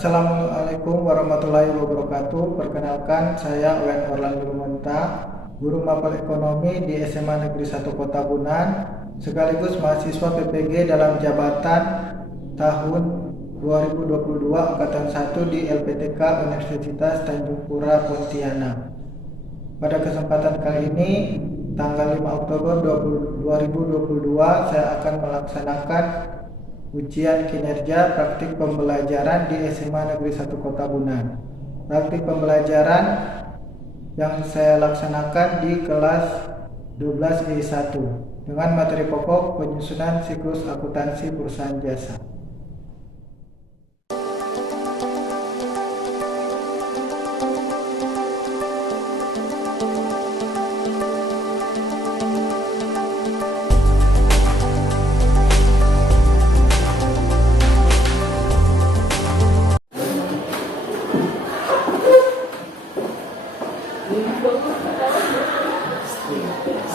Assalamualaikum warahmatullahi wabarakatuh. Perkenalkan, saya Wen Orlando Lumenta, guru mapel ekonomi di SMA Negeri 1 Kota Bunan, sekaligus mahasiswa PPG dalam jabatan tahun 2022 angkatan 1 di LPTK Universitas Tanjung Pura Pontianak. Pada kesempatan kali ini, tanggal 5 Oktober 2022, saya akan melaksanakan ujian kinerja praktik pembelajaran di SMA Negeri 1 Kota Bunan. Praktik pembelajaran yang saya laksanakan di kelas 12 E1 dengan materi pokok penyusunan siklus akuntansi perusahaan jasa.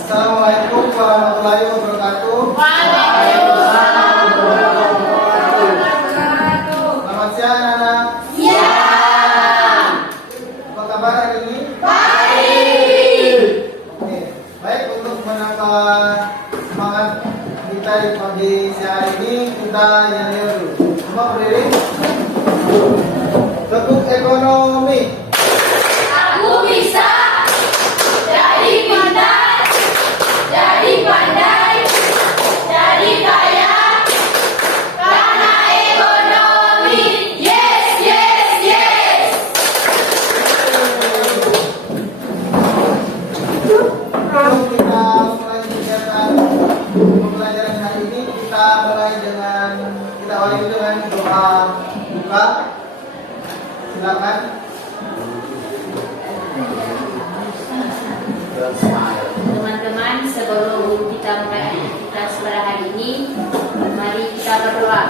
Assalamualaikum warahmatullahi wabarakatuh. Selamat siang anak-anak. Siang. Apa kabar hari ini? Baik. Oke, baik, untuk menambah semangat kita di pagi siang ini, kita nyanyi dulu. Semua berdiri. Tekuk ekonomi. Aku bisa jadi pintar, jadi pandai, jadi kaya, karena ekonomi. Yes, yes, yes. Sebelum kita mulai kegiatan pembelajaran hari ini, kita awali dengan doa buka. Silakan. Teman-teman, sebelum kita mulai aktivitas pada hari ini, mari kita berdoa.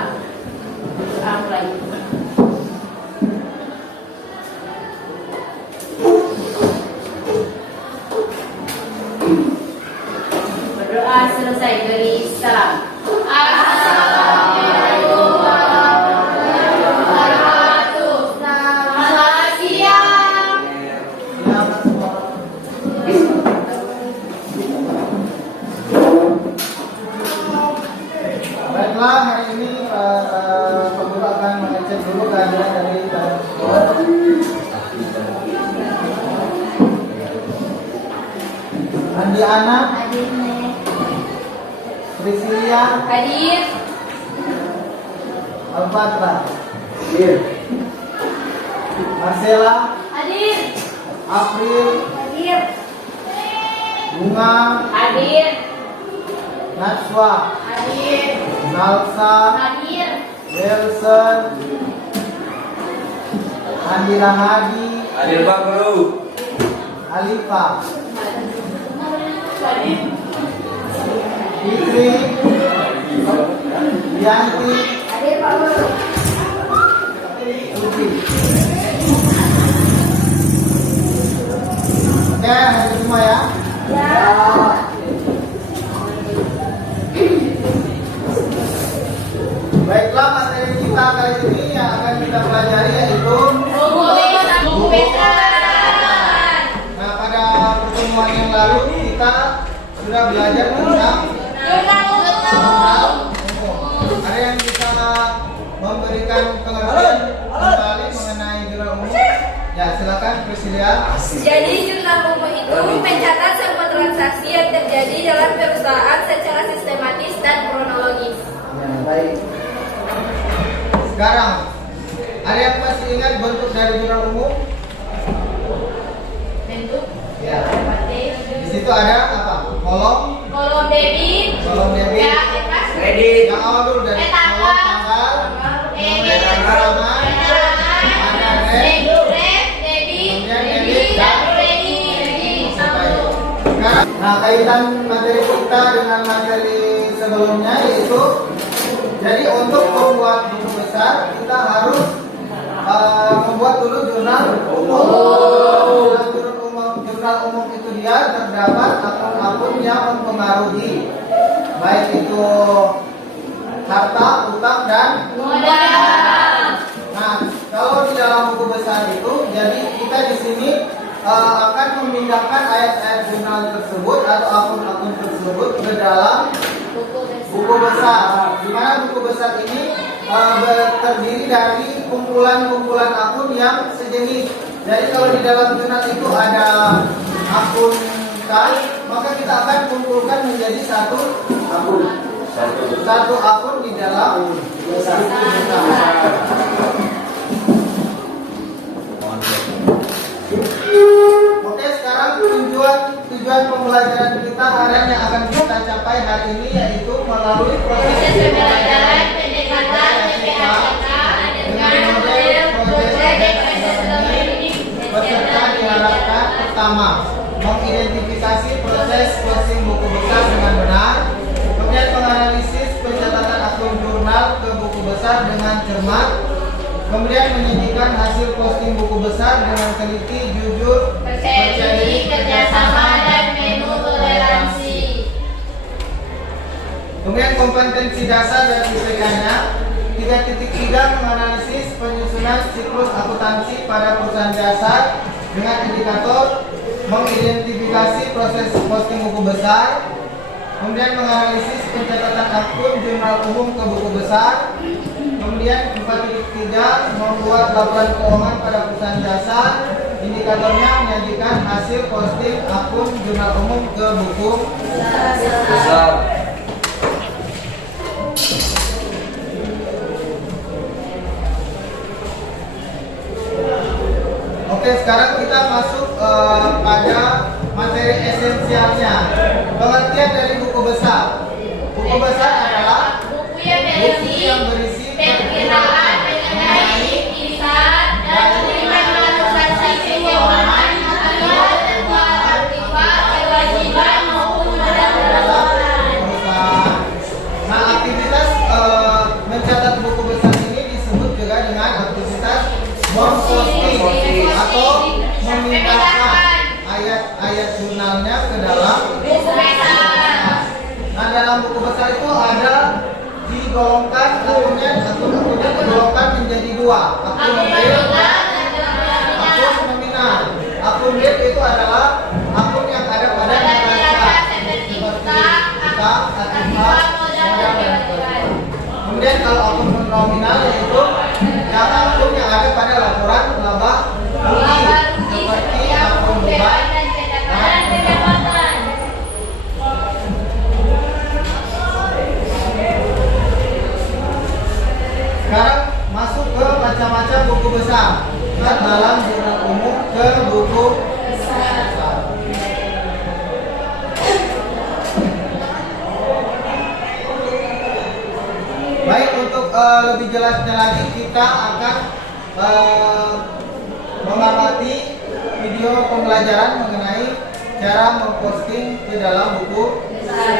Doa mulai. Berdoa selesai, beri salam. Assalamualaikum warahmatullahi wabarakatuh. Selamat siang. Baiklah, hari ini pembuka akan mengecek dulu kehadiran dari sekolah. Andi Ana, Hadir, Nek. Priscilia, Hadir. Alfatra, Marcela, Hadir. April, Hadir. Bunga, Hadir. Natswa, Hadir. Salsa, Hadir. Wilson, Andi Rahadi, Hadir Pak Guru. Alifa, Hadir. Fitri, Yanti, Hadir, Pak Guru. Suci. Oke, hadir semua ya. Ya. Baiklah, materi kita kali ini yang akan kita pelajari yaitu Buku besar. Nah, pada pertemuan yang lalu kita sudah belajar tentang jurnal umum. Ada yang bisa memberikan pengertian kembali mengenai jurnal umum? Ya, silakan Priscilia. Jadi jurnal umum itu mencatat semua transaksi yang terjadi dalam perusahaan secara sistematis dan kronologis. Ya, baik. Sekarang, ada yang masih ingat bentuk dari jurnal umum? Bentuk Ya. Di situ ada apa? Kolom debit, debit. ya, Kredit. Yang awal dulu dari kolom tanggal, kemudian perangan, ada debit, dan kredit. Sekarang, nah, kaitan materi kita dengan materi sebelumnya yaitu, jadi untuk membuat buku besar kita harus membuat dulu jurnal umum. Jurnal umum itu dia terdapat akun-akun yang mempengaruhi, baik itu harta, utang, dan Modal. Nah, kalau di dalam buku besar itu, jadi kita di sini akan memindahkan ayat-ayat jurnal tersebut atau akun-akun tersebut ke dalam buku besar. Di mana buku besar ini terdiri dari kumpulan-kumpulan akun yang sejenis. Jadi kalau di dalam jurnal itu ada akun kas, maka kita akan kumpulkan menjadi satu akun. Satu akun di dalam buku besar. Oke, sekarang tujuan pembelajaran kita hari yang akan kita capai hari ini yaitu melalui proses pembelajaran pendekatan PPAK dengan model proyek peserta diharapkan pertama mengidentifikasi proses closing buku besar dengan benar, kemudian menganalisis pencatatan akun jurnal ke buku besar dengan cermat, kemudian menyajikan hasil posting buku besar dengan teliti, jujur, percaya diri, kerjasama, dan menu toleransi. Kemudian kompetensi dasar dan IPK-nya 3.3 menganalisis penyusunan siklus akuntansi pada perusahaan jasa dengan indikator mengidentifikasi proses posting buku besar, kemudian menganalisis pencatatan akun jurnal umum ke buku besar, kemudian 4.3 membuat laporan keuangan pada perusahaan jasa, indikatornya menyajikan hasil posting akun jurnal umum ke buku besar. Oke, sekarang kita masuk pada materi esensialnya. Pengertian dari buku besar. Buku besar adalah buku buku yang berisi perkiraan mengenai kisah dan penerimaan transaksi keuangan akibat kewajiban maupun modal perusahaan. Nah, aktivitas mencatat buku besar ini disebut juga dengan aktivitas memposting atau memindahkan ayat-ayat jurnalnya ke dalam buku besar. Nah, dalam buku besar itu ada digolongkan akunnya digolongkan menjadi dua, akun real, akun nominal. Akun real itu adalah akun yang ada pada neraca seperti utang, aktiva, modal dan sebagainya. Kemudian kalau akun nominal yaitu yang akun yang ada pada laporan laba rugi seperti akun beban dan pendapatan. Sekarang masuk ke macam-macam buku besar ke dalam jurnal umum ke buku besar. Baik, untuk lebih jelasnya lagi kita akan mengamati video pembelajaran mengenai cara memposting ke dalam buku besar.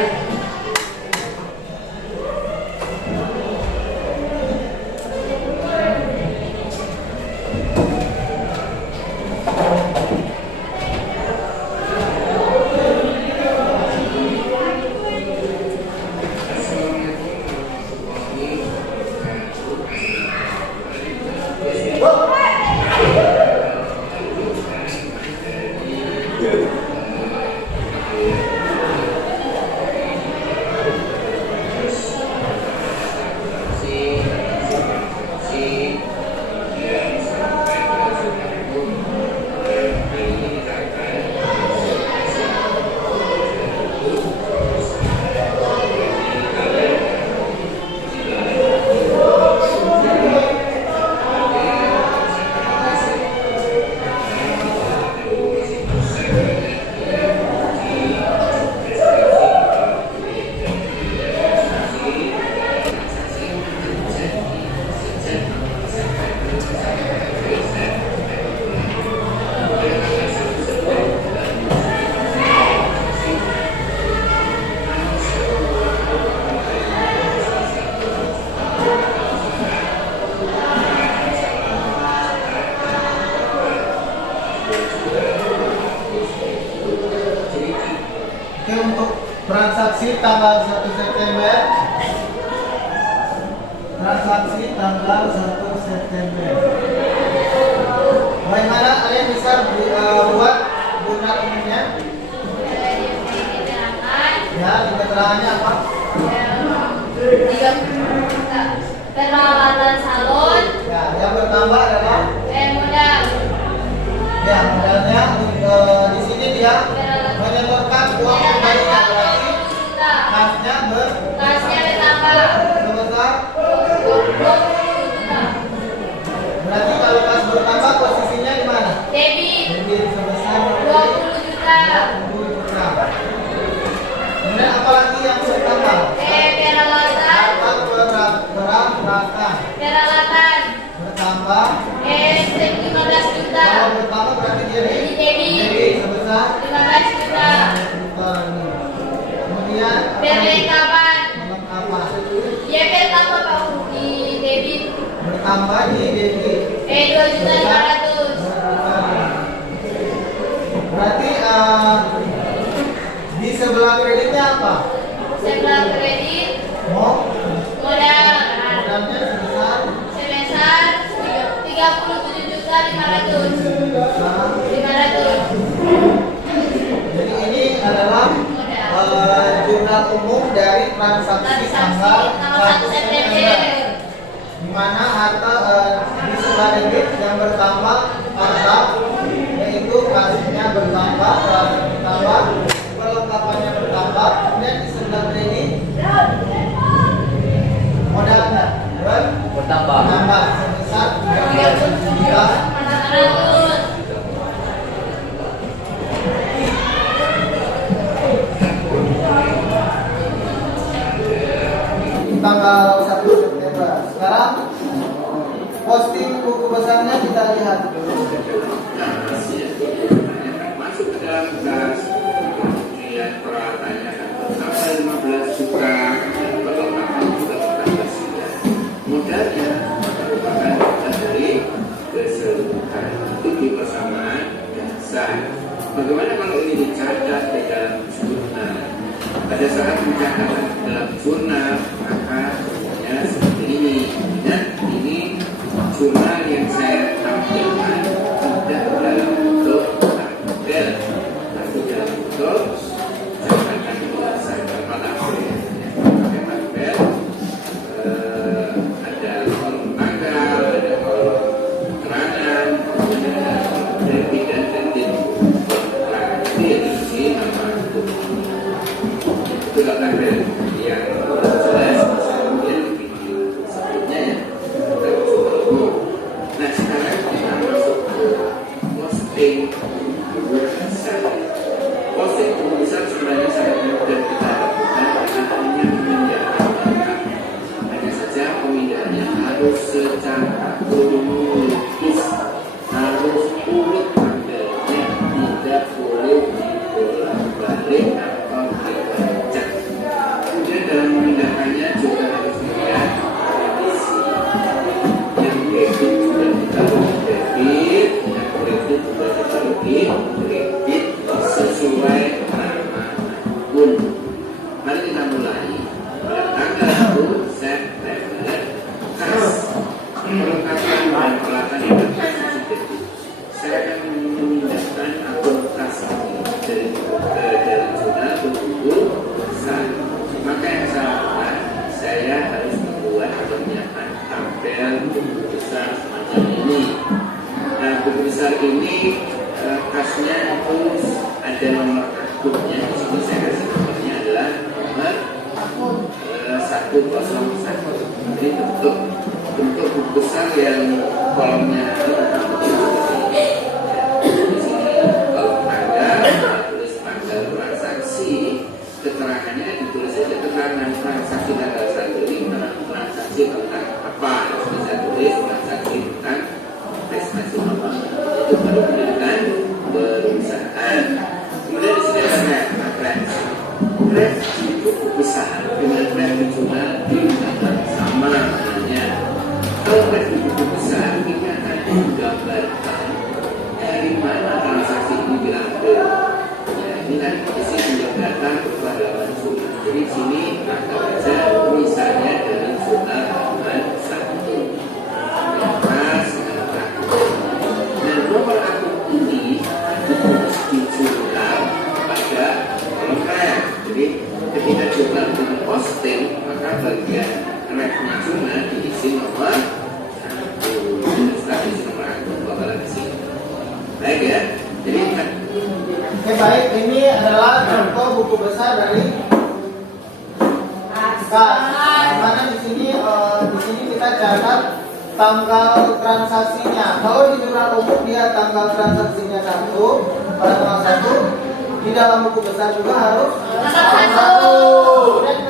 transaksi tanggal 1 September transaksi tanggal 1 September. Bagaimana kalian bisa buat jurnal umumnya? Ya, di keterangannya apa? Peralatan salon, Ya, yang bertambah adalah modal, ya modalnya di sini dia menyetorkan uang kembalinya berarti kasnya kasnya bertambah sebesar 20 juta. berarti kalau kas bertambah posisinya di mana? Debit Debit sebesar 20 juta. 20 juta. Kemudian apalagi yang bertambah? Peralatan Bertambah 15 juta. kalau bertambah berarti dia debit sebesar 15 juta. 15 juta ini. Kemudian Perlengkapan perlengkapan dia bertambah Pak di debit bertambah di debit 2.500.000. berarti di sebelah kreditnya apa? Sebelah kredit modalnya Modalnya sebesar 37.500.000. jadi ini adalah jurnal umum dari transaksi tanggal 1 September di mana harta di sebelah debit yang bertambah harta yaitu kasnya bertambah, bertambah, perlengkapannya bertambah, kemudian di sebelah kredit modalnya bertambah sebesar 30 juta. Tanggal 1 September. Sekarang posting buku besarnya kita lihat. Masuk ke dalam tas, kemudian peralatannya sampai 15 juta, perlengkapan juga 14 juta. Modalnya merupakan dari keseluruhan itu persamaan dasar. Bagaimana kalau ini dicatat di dalam jurnal? Pada saat pencatatan dalam jurnal maka ya seperti ini. Dan ini jurnal yang saya tampilkan tidak dalam bentuk tabel, tapi dalam bentuk catatan berdasarkan pada pakai tabel. Ada kolom tanggal, ada kolom keterangan, kemudian ada kolom debit dan kredit. Keterangan ini di nama itu tabel yang jelas kemudian video sebelumnya ya kita coba dulu. Nah sekarang kita masuk ke posting buku besar. Posting buku besar sebenarnya sangat mudah kita lakukan karena hanya memindahkan data. Hanya saja pemindahannya harus secara kronologis, harus urut tanggalnya, tidak boleh dibolak-balik atau dibaca. Kemudian dalam memindahkannya juga harus dilihat revisi. Yang debit sudah ditaruh di debit, yang kredit sudah ditaruh di kredit sesuai nama akun. Mari kita mulai. Pada tanggal 1 September, kas perlengkapan dan peralatan yang berbasis debit. Saya akan memindahkan akun kas ini dari zona ke buku besar. Maka yang saya lakukan, saya harus membuat atau menyiapkan tabel buku besar semacam ini. Nah, buku besar ini kasnya itu ada nomor akunnya. Di sini saya kasih nomornya adalah nomor 101. Jadi bentuk buku besar yang kolomnya di sini kolom tanggal, tulis tanggal transaksi, keterangannya ditulis saja keterangan transaksi tanggal 1 ini transaksi tentang apa. Bisa tulis transaksi tentang prestasi apa. Itu baru menunjukkan perusahaan. Kemudian di sini ada referensi. Referensi buku besar dengan referensi jurnal digunakan sama namanya. Kalau referensi buku besar ini akan menggambarkan dari mana transaksi ini diambil. Ya, ini tadi isi menggambarkan kepada jurnal. Jadi di sini ada saja misalnya dari jurnal halaman Oke, baik, ini adalah contoh buku besar dari kas. Dimana di sini kita catat tanggal transaksinya. Kalau di jurnal umum dia tanggal transaksinya 1 pada tanggal 1. Di dalam buku besar juga harus tanggal 1. Dan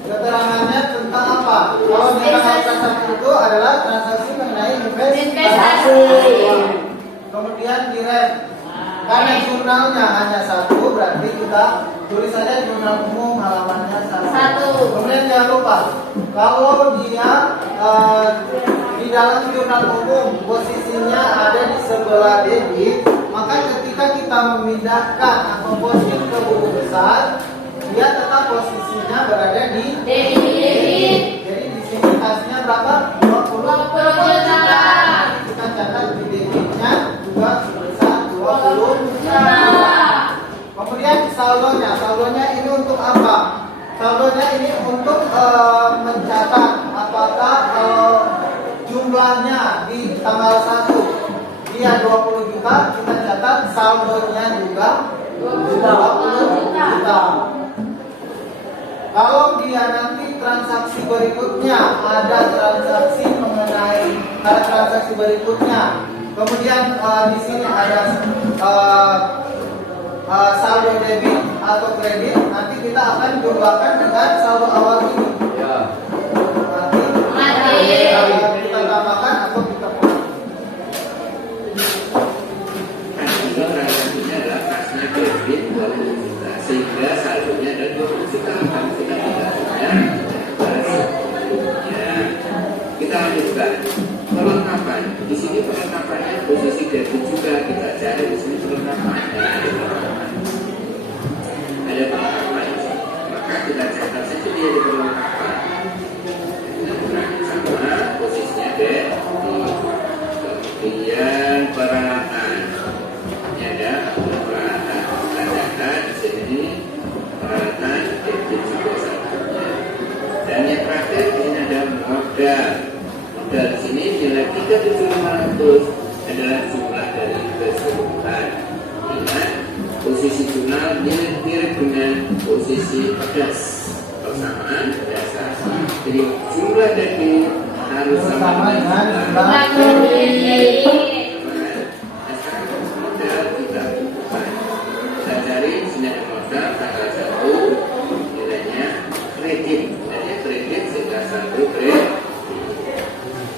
keterangannya tentang apa? Kalau di tanggal transaksi itu adalah transaksi mengenai investasi. Kemudian direct. Karena jurnalnya hanya 1, berarti kita tulis saja jurnal umum halamannya 1. Kemudian jangan lupa, kalau dia di dalam jurnal umum posisinya ada di sebelah debit, maka ketika kita memindahkan atau posting ke buku besar, dia tetap posisinya berada di debit. Jadi di sini kasnya berapa? 20 juta. Kita catat di debitnya juga sebesar 20 juta. Kemudian saldonya ini untuk apa? Saldonya ini untuk mencatat apakah jumlahnya di tanggal 1 dia 20 juta, kita catat saldonya juga 20 juta. Kalau dia nanti transaksi berikutnya ada transaksi berikutnya, kemudian di sini ada saldo debit atau kredit, nanti kita akan jumlahkan dengan saldo awal ini. Nanti kita tambahkan atau kita kurang. Ini transaksinya adalah kasnya kredit 20 juta, sehingga saldonya ada 20 juta. Kalau kita tidak punya, kita lanjutkan perlengkapan. Di sini perlengkapannya posisi debit juga kita cari di sini perlengkapan. Ada perlengkapan, maka kita catat saja dia di perlengkapan. Sama posisinya debit. Kemudian peralatan. Ini ada peralatan. Kita catat di sini peralatan debit juga satunya. Dan yang terakhir ini ada modal. Modal di sini nilai 3.700 adalah jumlah dari keseluruhan. Ingat, posisi jurnal mirip dengan posisi das, persamaan dasar. Jadi jumlah debit harus sama dengan jumlah kredit. Modal kita butuhkan. Kita cari di sini ada modal tanggal 1, nilainya kredit. Nilainya kredit sehingga 1 kredit.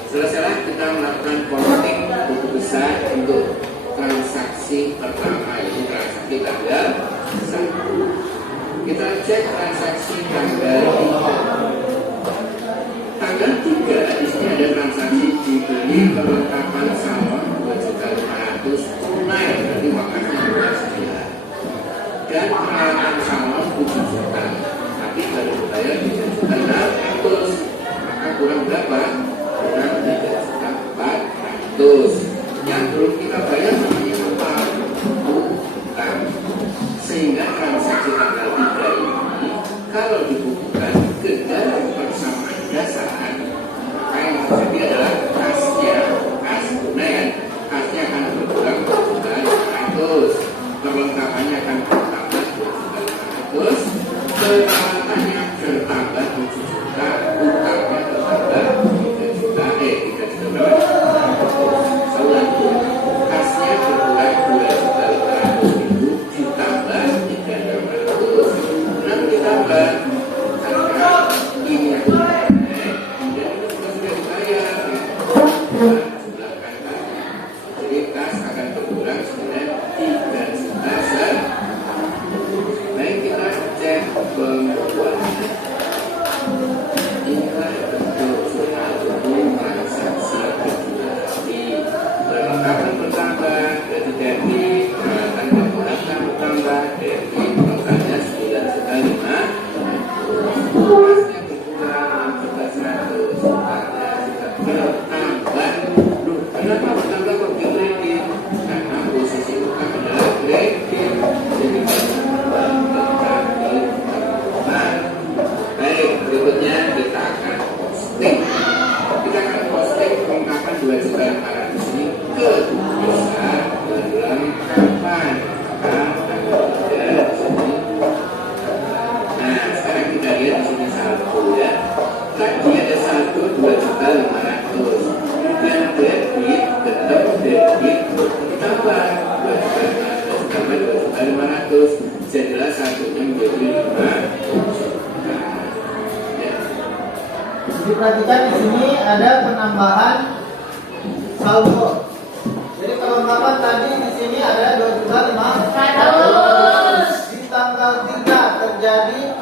Selesai kita melakukan posting buku besar untuk transaksi pertama, yaitu transaksi tanggal 1. Kita cek transaksi tanggal 3. Tanggal 3 di sini ada transaksi dibeli perlengkapan salon 2.500.000 tunai, berarti waktunya 12 bulan. Dan peralatan salon 7 juta, tapi baru bayar 3.600.000, maka kurang berapa? Kurang 3.400.000. Yang belum kita bayar namanya apa? Utang. Sehingga transaksi tanggal 3 ini kalau dibukukan ke dalam persamaan dasar, maka yang terjadi adalah kas tunai, kasnya akan berkurang 2.500.000, perlengkapannya akan bertambah 2.500.000, peralatannya bertambah 7 juta, utangnya bertambah 3 juta, 3 juta berapa? Kasnya berkurang 2.500.000 ditambah 3.600.000. 6 ditambah karena ini yang dan itu sudah dibayar. Jumlahkan kasnya. Jadi kas akan berkurang sebenarnya 3 juta saya adalah satunya menjadi 5 juta. Ya. Diperhatikan di sini ada penambahan saldo. Jadi kelengkapan tadi di sini ada 2.500.000. Di tanggal 3 terjadi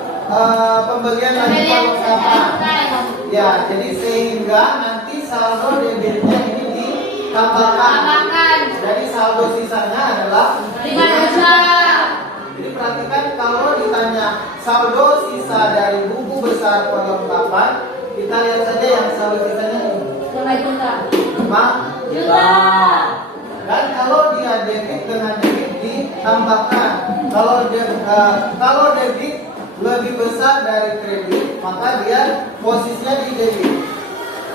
pembelian lagi kelengkapan. Ya, jadi sehingga nanti saldo debitnya ini ditambahkan. Jadi saldo sisanya adalah 5 juta. Jadi perhatikan kalau ditanya saldo sisa dari buku besar perlengkapan, kita lihat saja yang saldo sisanya ini 5 juta. 5 Juta. Dan kalau dia debit dengan debit ditambahkan. Kalau debit lebih besar dari kredit, maka dia posisinya di debit.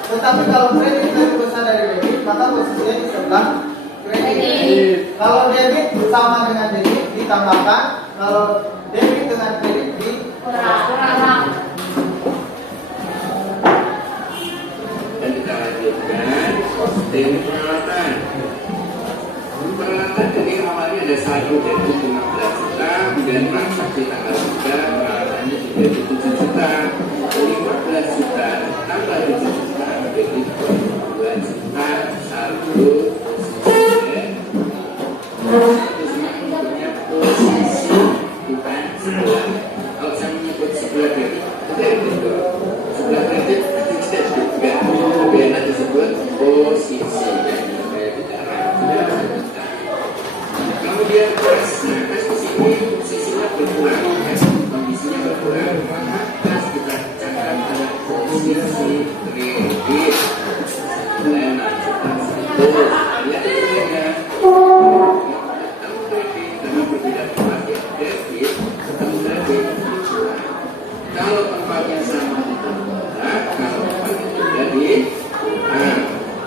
Tetapi kalau kredit lebih besar dari debit, maka posisinya di sebelah kredit. Kalau debit sama dengan debit ditambahkan, kalau debit dengan kredit Kurang. Dan kita lanjutkan posting peralatan. Peralatan jadi awalnya ada saldo debit 15 juta, kemudian transaksi tanggal 3 peralatannya juga 7 juta, 15 juta tambah 7 juta jadi 2 juta saldo posisi. Posisi bukan sebelah. Kalau saya menyebut sebelah debit, itu yang betul. Sebelah kredit tidak juga, tapi yang disebut posisi. Kemudian kas di sini posisinya berkurang, kondisinya berkurang, maka kas kita catat pada posisi kredit. Dan lihat itu ya. Ketemu kredit karena berbeda tempat ya, debit ketemu kredit. Kalau tempatnya sama ditambah, kalau tempatnya tidak dikurang.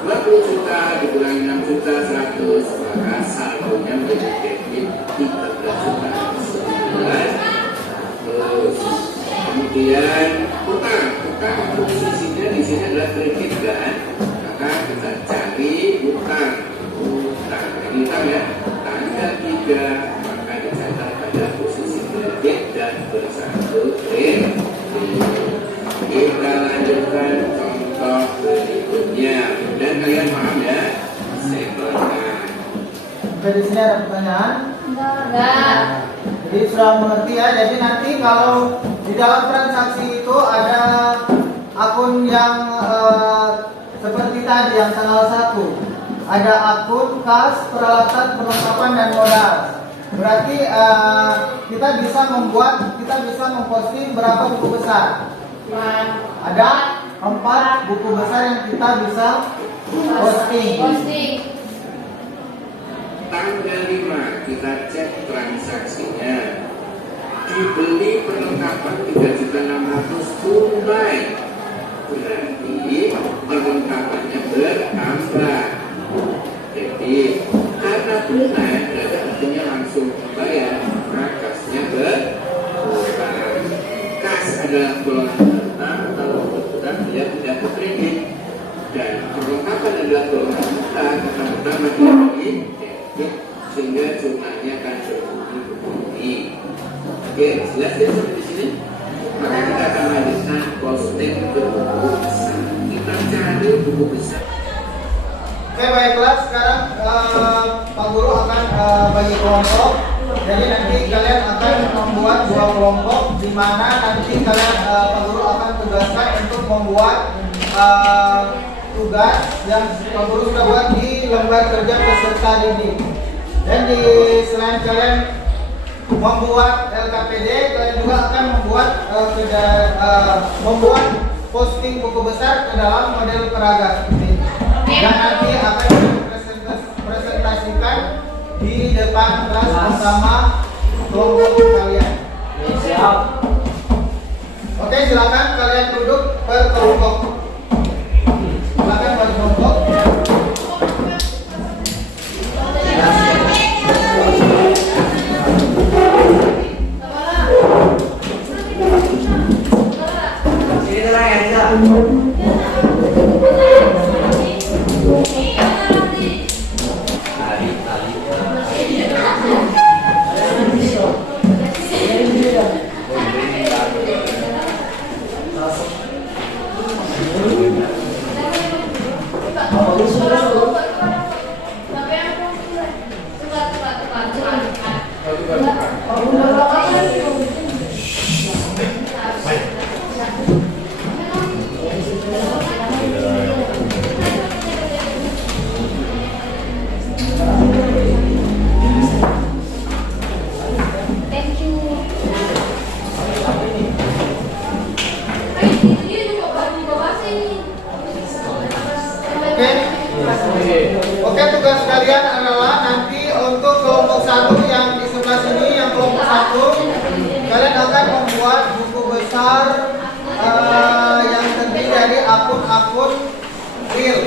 20 juta dikurangi 6 juta 100, maka saldonya menjadi debit 13 juta 9. Terus kemudian utang posisinya di sini adalah kredit kan, maka kita cari utang jadi utang ya tanggal 3, maka dicatat pada posisi kredit dan bersatu kredit. Kita lanjutkan contoh berikutnya dan kalian paham ya? Silakan. Oke, di sini ada pertanyaan? Enggak. Jadi sudah mengerti ya. Jadi nanti kalau di dalam transaksi itu ada akun yang seperti tadi yang tanggal 1. Ada akun kas, peralatan, perlengkapan dan modal. Berarti kita bisa memposting berapa buku besar? Ada 4 buku besar yang kita bisa posting. Tanggal 5 kita cek transaksinya. Dibeli perlengkapan 3.600.000 tunai. Berarti perlengkapannya bertambah. Jadi karena tunai berarti artinya langsung bayar, maka kasnya berkurang. Kas adalah golongan utang, kalau berkurang dia tidak kredit. Dan perlengkapan adalah golongan utang, pertama di debit, sehingga jumlahnya akan berbunyi. Oke, jelas ya sampai di sini. Maka kita akan lanjutkan posting ke buku besar. Kita cari buku besar. Oke, baiklah, sekarang Pak Guru akan bagi kelompok. Jadi nanti kalian akan membuat 2 kelompok, di mana nanti kalian Pak Guru akan tugaskan untuk membuat tugas yang Pak Guru sudah buat di lembar kerja peserta didik. Dan selain kalian membuat LKPD, kalian juga akan membuat posting buku besar ke dalam model peraga seperti ini. Dan nanti akan dipresentasikan di depan kelas bersama kelompok kalian. Siap. Oke, silakan kalian duduk per kelompok. Silakan per kelompok. besar yang terdiri dari akun-akun real.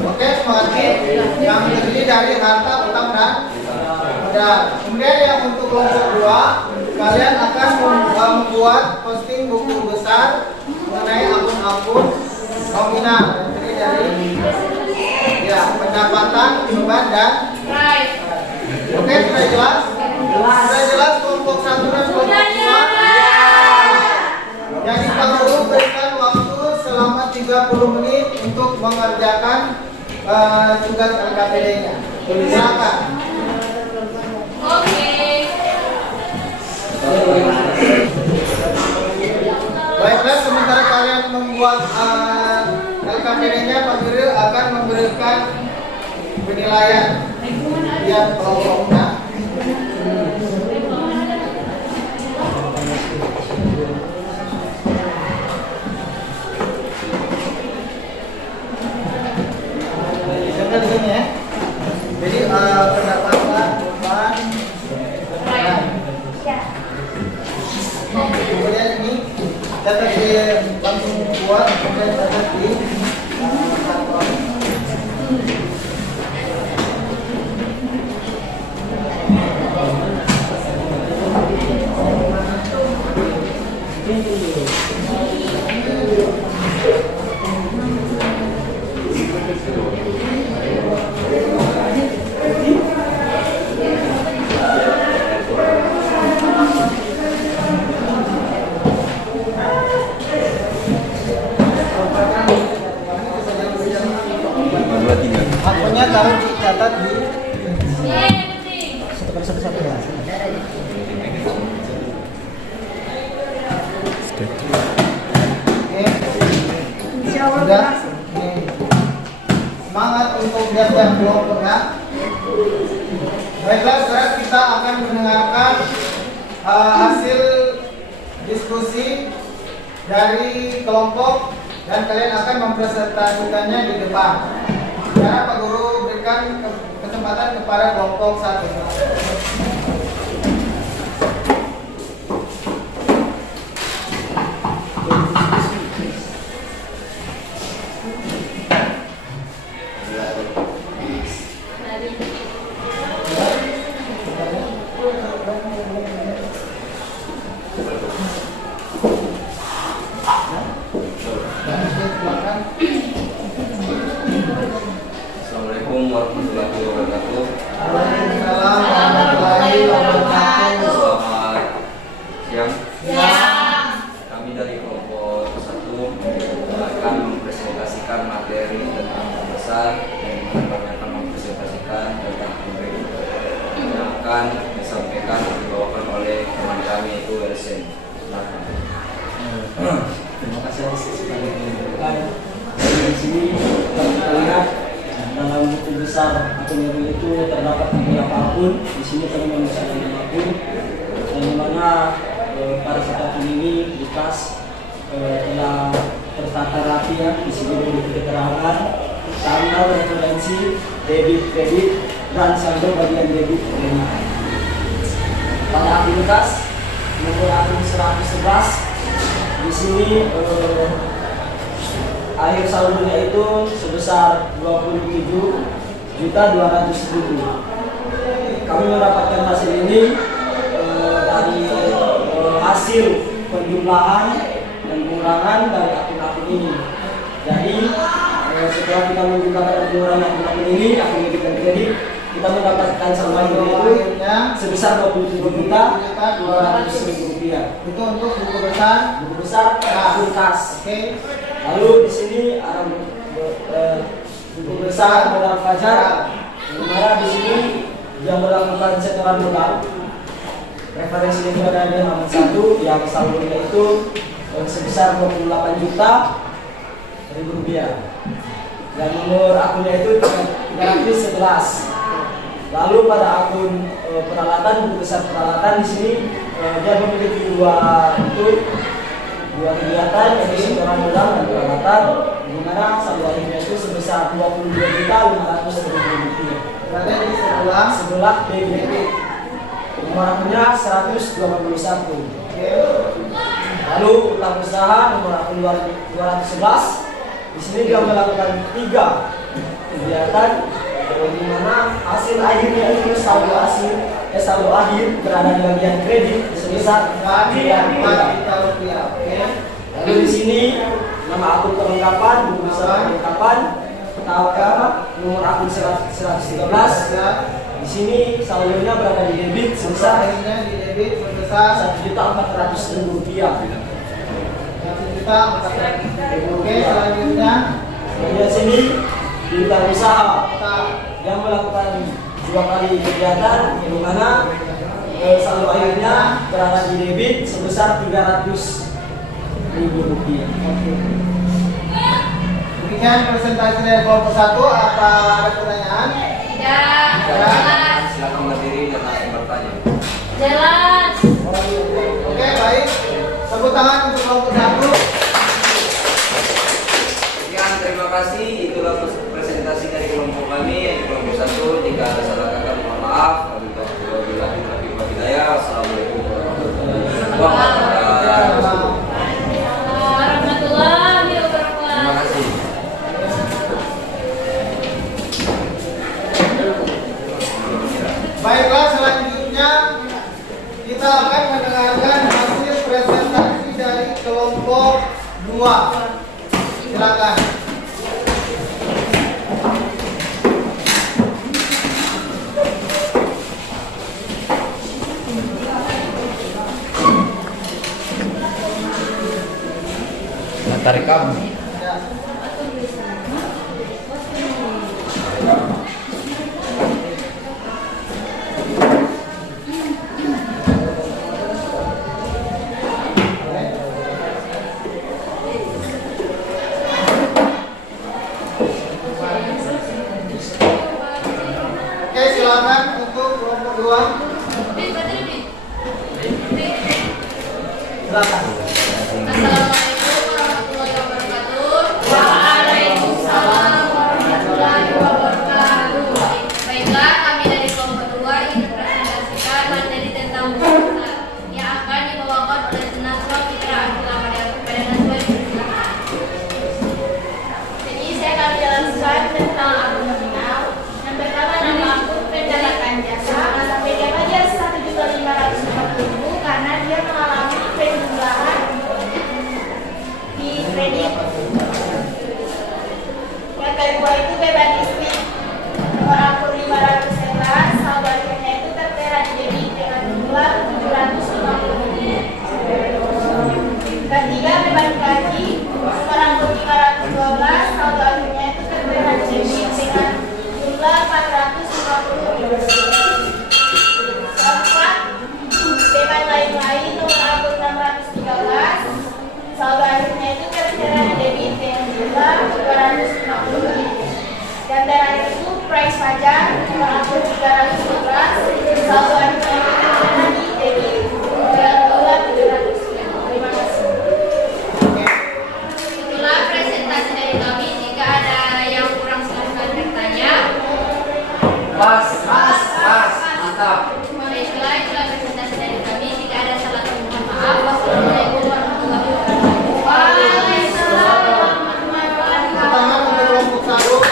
Oke, mengerti? Yang terdiri dari harta, utang, dan modal. Kemudian yang untuk kelompok 2, kalian akan membuat posting buku besar mengenai akun-akun nominal yang terdiri dari pendapatan, beban, dan oke, sudah jelas? Sudah jelas kelompok 1 dan kelompok 2? Jadi Pak Guru berikan waktu selama 30 menit untuk mengerjakan tugas LKPD-nya. Silakan. Oke. Baiklah, sementara kalian membuat LKPD-nya, Pak Guru akan memberikan penilaian lihat kelompoknya. Dengar di sini ya. Jadi pendapatan, beban, kemudian ini catat di langsung buat, kemudian catat di kantor. Akunnya taruh dicatat di satu-satu ya. Oke. Sudah. Semangat untuk lihat kelompoknya. Baiklah, sekarang kita akan mendengarkan hasil diskusi dari kelompok dan kalian akan mempresentasikannya di depan. Sekarang Pak Guru berikan kesempatan kepada kelompok 1. Assalamualaikum warahmatullahi wabarakatuh. Waalaikumsalam warahmatullahi wabarakatuh. Selamat siang. Ya. Kami dari kelompok 1 akan mempresentasikan materi tentang besar dan kami akan mempresentasikan tentang pemberi yang akan disampaikan dibawakan oleh teman kami yaitu Wilson. Silakan. Terima kasih atas kesempatan yang diberikan. Di sini kita lihat dalam buku besar akun real itu terdapat beberapa akun. Di sini teman-teman bisa lihat akun dan di mana pada satu akun ini di kas telah tertata rapi ya. Di sini memiliki keterangan tanggal referensi debit kredit dan saldo bagian debit kredit. Pada akun kas nomor akun 111 di sini akhir saldonya itu sebesar 27.200.000. Kami mendapatkan hasil ini dari hasil penjumlahan dan pengurangan dari akun-akun ini. Jadi setelah kita menjumlahkan pengurangan akun-akun ini, akun debit dan kredit, kita mendapatkan saldo itu sebesar 27.200.000 rupiah. Itu untuk buku besar. Buku besar akun kas. Oke. Lalu di sini ada buku besar modal fajar, di mana di sini yang melakukan setoran modal. Referensi itu ada di halaman 1 yang saldonya itu sebesar 28.000.000 rupiah. Dan nomor akunnya itu 311. Lalu pada akun peralatan, buku besar peralatan di sini dia memiliki dua kegiatan, yaitu setoran modal dan peralatan, di mana saldo akhirnya itu sebesar 22.500.000 rupiah. Berada di sebelah debit. Nomor akunnya 181. Oke. Lalu ulang usaha nomor akun 211. Di sini dia melakukan 3 kegiatan di mana hasil akhirnya itu saldo akhir berada di bagian kredit sebesar 4 juta rupiah. Lalu di sini nama akun kelengkapan, buku usaha kelengkapan, nomor akun 113. Di sini saldonya berada di debit sebesar Rp1.400.000. Oke, selanjutnya Kemudian sini di bidang usaha yang melakukan 2 kali kegiatan di mana saldo akhirnya berada di debit sebesar Rp300.000. demikian presentasi dari kelompok 1. Apa ada pertanyaan? Tidak. Jelas. Silakan berdiri dan langsung bertanya. Jelas. Oke, baik. Tepuk tangan untuk kelompok 1. Sekian, terima kasih. Itulah presentasi dari kelompok kami, kelompok 1. Jika ada salah kata, mohon maaf. Assalamualaikum warahmatullahi wabarakatuh. Warahmatullahi wabarakatuh. Terima kasih. Baiklah, selanjutnya kita akan mendengarkan hasil presentasi dari kelompok 2. Silakan. Tarik kamu. Oke, silakan untuk kelompok 2. Silakan. Assalamualaikum warahmatullahi wabarakatuh. Waalaikumsalam warahmatullahi wabarakatuh. Baiklah, kami dari kelompok 2 ingin presentasikan materi tentang buku besar yang akan dibawakan oleh Najwa Fitra Akila pada Najwa. Jadi saya akan menjelaskan tentang akun nominal. Yang pertama, nama akun pencatatan jasa. Pegang aja 1.540.000 karena dia mengalami penjumlahan di kredit. Yang kedua itu beban listrik. Nomor akun 511, saldo akhirnya itu tertera di debit dengan jumlah 750.000. Ketiga, beban gaji. Nomor akun 512, saldo akhirnya itu tertera di debit dengan jumlah 450.000. Keempat, beban lain-lain. Nomor akun 613, saldo akhirnya itu tertera di debit dengan jumlah 250.000. Dan terakhir itu price pajak. Nomor akun 311, saldo akhirnya itu tertera di debit dengan jumlah 700.000. Terima kasih. Itulah presentasi dari kami. Jika ada yang kurang silahkan bertanya. Pas, mantap. Baiklah, itulah presentasi dari kami. Jika ada salah, mohon maaf. Wassalamualaikum warahmatullahi wabarakatuh. Waalaikumsalam warahmatullahi Pertama untuk kelompok 1.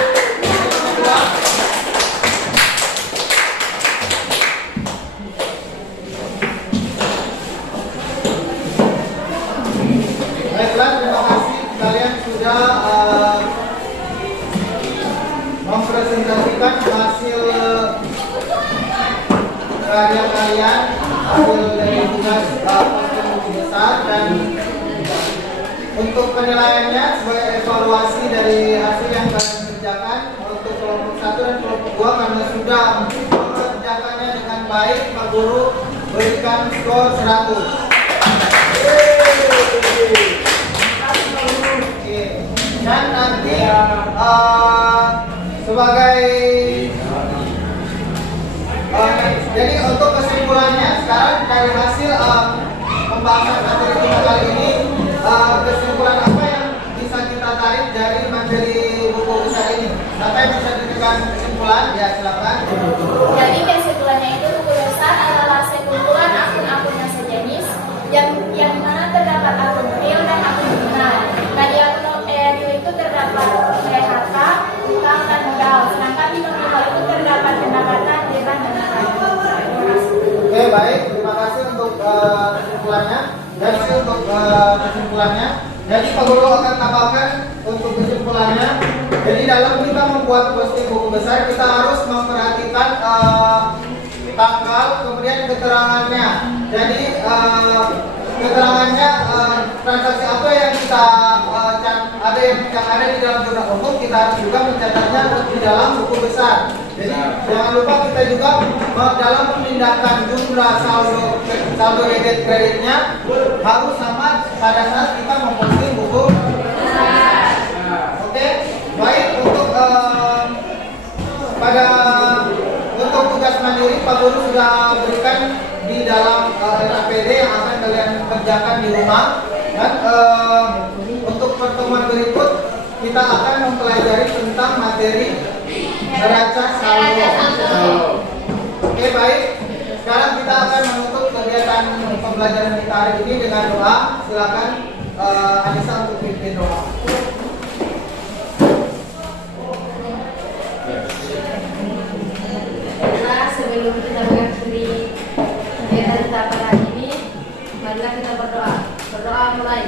Baiklah, terima kasih kalian sudah mempresentasikan hasil karya kalian, hasil dari tugas buku besar, dan untuk penilaiannya sebagai evaluasi dari hasil yang kalian kerjakan untuk kelompok 1 dan kelompok 2 karena sudah mengerjakannya dengan baik, Pak Guru berikan skor 100. Dan nanti sebagai jadi untuk kesimpulannya sekarang dari hasil pembahasan materi kita kali ini, kesimpulan apa yang bisa kita tarik dari materi buku besar ini? Siapa yang bisa diberikan kesimpulan? Ya, silakan. Jadi kesimpulannya itu buku besar adalah sekumpulan akun-akun yang sejenis yang mana terdapat baik. Terima kasih untuk kesimpulannya. Jadi Pak Guru akan tambahkan untuk kesimpulannya. Jadi dalam kita membuat posting buku besar, kita harus memperhatikan tanggal, kemudian keterangannya. Jadi keterangannya transaksi apa yang kita ada yang ada di dalam jurnal umum, kita harus juga mencatatnya di dalam buku besar. Jadi jangan lupa kita juga dalam memindahkan jumlah saldo debit kreditnya harus sama pada saat kita memposting buku besar. Oke, baik untuk untuk tugas mandiri Pak Guru sudah berikan di dalam APD yang akan kalian kerjakan di rumah. Dan untuk pertemuan berikut kita akan mempelajari tentang materi neraca saldo. Oke, baik. Sekarang kita akan menutup kegiatan pembelajaran kita hari ini dengan doa. Silakan Anissa untuk pimpin doa. Sebelum kita mengakhiri kegiatan kita pada hari ini, marilah kita berdoa. Berdoa mulai.